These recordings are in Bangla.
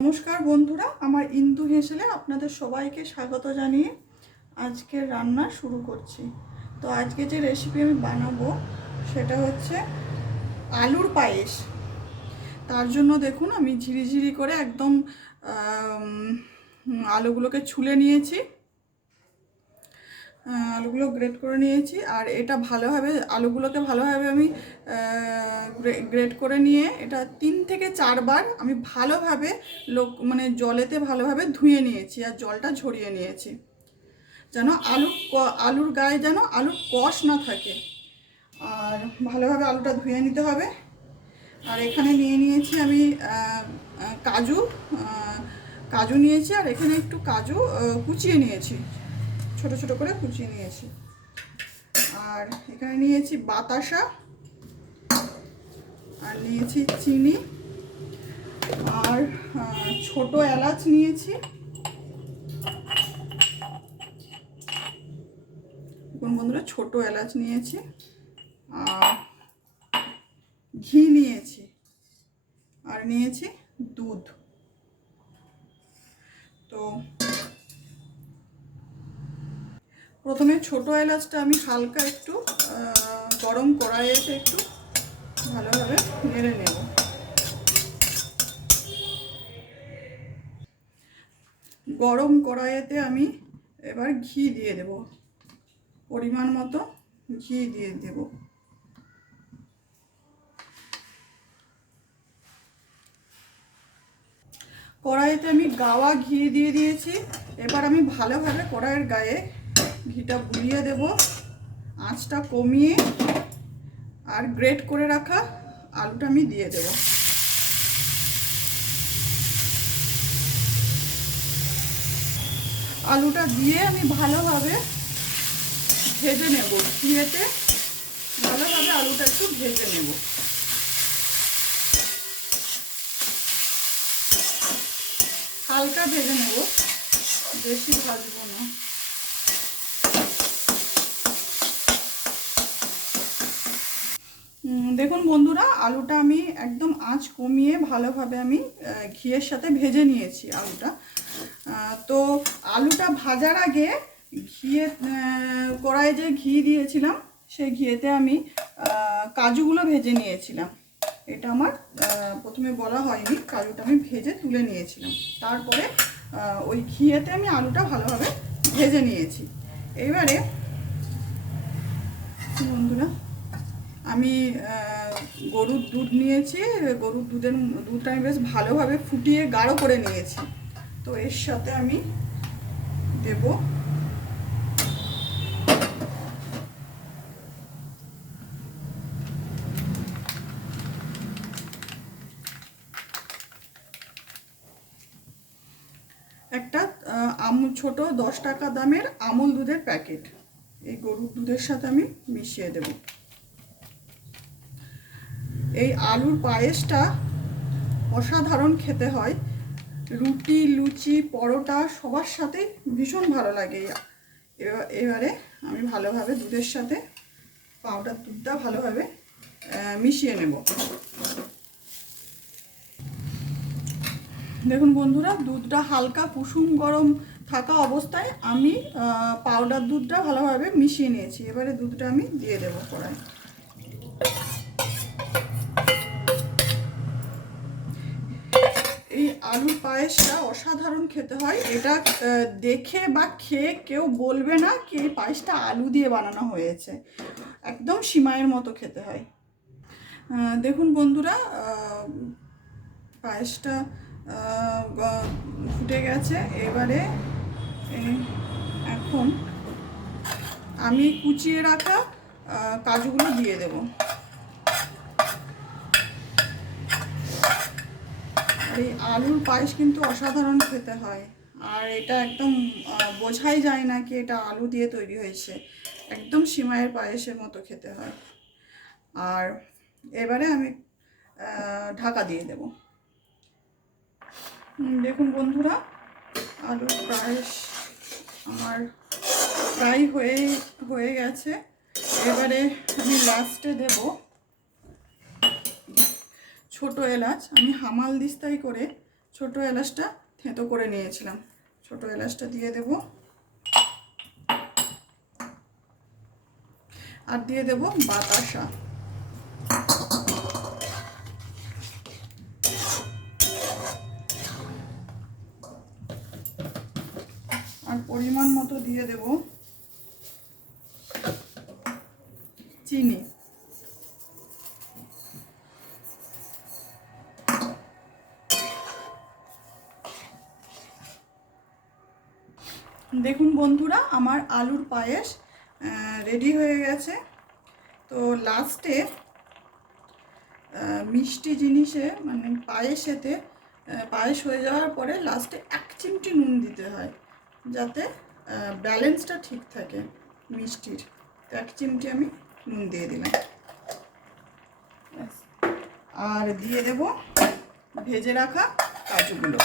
নমস্কার বন্ধুরা, আমার ইন্দু হেসেলে আপনাদের সবাইকে স্বাগত জানিয়ে আজকের রান্না শুরু করছি। তো আজকে যে রেসিপি আমি বানাবো সেটা হচ্ছে আলুর পায়েস। তার জন্য দেখুন আমি ঝিরিঝিরি করে একদম আলুগুলোকে ছুলে নিয়েছি, আলুগুলো গ্রেট করে নিয়েছি। আর এটা ভালোভাবে আলুগুলোকে ভালোভাবে আমি গ্রেট করে নিয়ে এটা 3 থেকে 4 বার আমি ভালোভাবে জলেতে ভালোভাবে ধুয়ে নিয়েছি আর জলটা ঝরিয়ে নিয়েছি, যেন আলুর গায়ে যেন আলুর কষ না থাকে। আর ভালোভাবে আলুটা ধুয়ে নিতে হবে। আর এখানে নিয়ে নিয়েছি আমি কাজু কাজু নিয়েছি, আর এখানে একটু কাজু কুচিয়ে নিয়েছি, ছোট ছোট করে কুচিয়ে নিয়েছি। আর এখানে নিয়েছি বাতাসা, আর নিয়েছি চিনি, আর ছোট এলাচ নিয়েছি। দেখুন বন্ধুরা, ছোট এলাচ নিয়েছি, আর ঘি নিয়েছি, আর নিয়েছি দুধ। তো প্রথমে ছোট এলাচটা আমি হালকা একটু গরম কড়াইতে একটু ভালোভাবে নেড়ে নেব। গরম কড়াইতে আমি এবার ঘি দিয়ে দেব, পরিমাণ মতো ঘি দিয়ে দেব। কড়াইতে আমি গাওয়া ঘি দিয়ে দিয়েছি। এবার আমি ভালোভাবে কড়াইয়ের গায়ে ঘিটা বুলিয়ে দেব, আঁচটা কমিয়ে। আর গ্রেট করে রাখা আলুটা আমি দিয়ে দেব। আলুটা দিয়ে আমি ভালোভাবে ভেজে নেব, ঘিয়েতে ভালোভাবে আলুটা একটু ভেজে নেব। হালকা ভেজে নেব, বেশি ভাজবো না। দেখুন বন্ধুরা, আলুটা আমি একদম আঁচ কমিয়ে ভালোভাবে আমি ঘিয়ের সাথে ভেজে নিয়েছি আলুটা। তো আলুটা ভাজার আগে কড়াইয়ে যে ঘি দিয়েছিলাম সেই ঘিয়েতে আমি কাজুগুলো ভেজে নিয়েছিলাম। এটা আমার প্রথমে বলা হয়নি, কাজুটা আমি ভেজে তুলে নিয়েছিলাম। তারপরে ওই ঘিয়েতে আমি আলুটা ভালোভাবে ভেজে নিয়েছি। এবারে বন্ধুরা, আমি গরুর দুধ নিয়েছি। গরুর দুধটা আমি বেশ ভালোভাবে ফুটিয়ে গাঢ় করে নিয়েছি। তো এর সাথে আমি দেব একটা ছোট 10 টাকা দামের আমুল দুধের প্যাকেট এই গরুর দুধের সাথে আমি মিশিয়ে দেব। এই আলুর পায়েসটা অসাধারণ খেতে হয়, রুটি, লুচি, পরোটা সবার সাথে ভীষণ ভালো লাগে। এবারে আমি ভালোভাবে দুধের সাথে পাউডার দুধটা ভালোভাবে মিশিয়ে নেব। দেখুন বন্ধুরা, দুধটা হালকা কুসুম গরম থাকা অবস্থায় আমি পাউডার দুধটা ভালোভাবে মিশিয়ে নিয়েছি। এবারে দুধটা আমি দিয়ে দেবো কড়াই। এই আলুর পায়েসটা অসাধারণ খেতে হয়। এটা দেখে বা খেয়ে কেউ বলবে না কি এই পায়েসটা আলু দিয়ে বানানো হয়েছে। একদম সিমাইয়ের মতো খেতে হয়। দেখুন বন্ধুরা, পায়েসটা ফুটে গেছে। এবারে এখন আমি কুচিয়ে রাখা কাজুগুলো দিয়ে দেব। এই আলুর পায়েস কিন্তু অসাধারণ খেতে হয়। আর এটা একদম বোঝাই যায় না কি এটা আলু দিয়ে তৈরি হয়েছে। একদম সিমাইয়ের পায়েসের মতো খেতে হয়। আর এবারে আমি ঢাকা দিয়ে দেব। দেখুন বন্ধুরা, আলুর পায়েস আমার প্রায় হয়ে গেছে। এবারে আমি লাস্টে দেব ছোট এলাচ। আমি হামাল দিস্তাই করে ছোট এলাচটা থেঁতো করে নিয়েছিলাম, ছোট এলাচটা দিয়ে দেব। আর দিয়ে দেব বাতাসা। আর পরিমাণ মতো দিয়ে দেব চিনি। দেখুন বন্ধুরা, আমার আলুর পায়েস রেডি হয়ে গেছে। তো লাস্টে মিষ্টি জিনিসে মানে পায়েসেতে, পায়েস হয়ে যাওয়ার পরে লাস্টে 1 চিমটি নুন দিতে হয়, যাতে ব্যালেন্সটা ঠিক থাকে মিষ্টির। তো 1 চিমটি আমি নুন দিয়ে দিলাম। আর দিয়ে দেব ভেজে রাখা কাজুগুলো।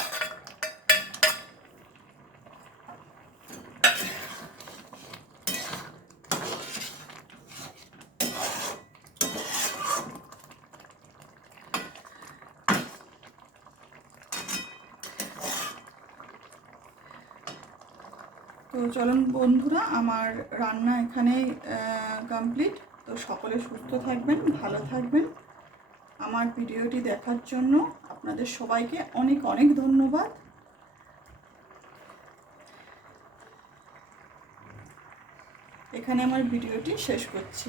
তো চলুন বন্ধুরা, আমার রান্না এখানেই কমপ্লিট। তো সকলে সুস্থ থাকবেন, ভালো থাকবেন। আমার ভিডিওটি দেখার জন্য আপনাদের সবাইকে অনেক অনেক ধন্যবাদ। এখানে আমার ভিডিওটি শেষ করছি।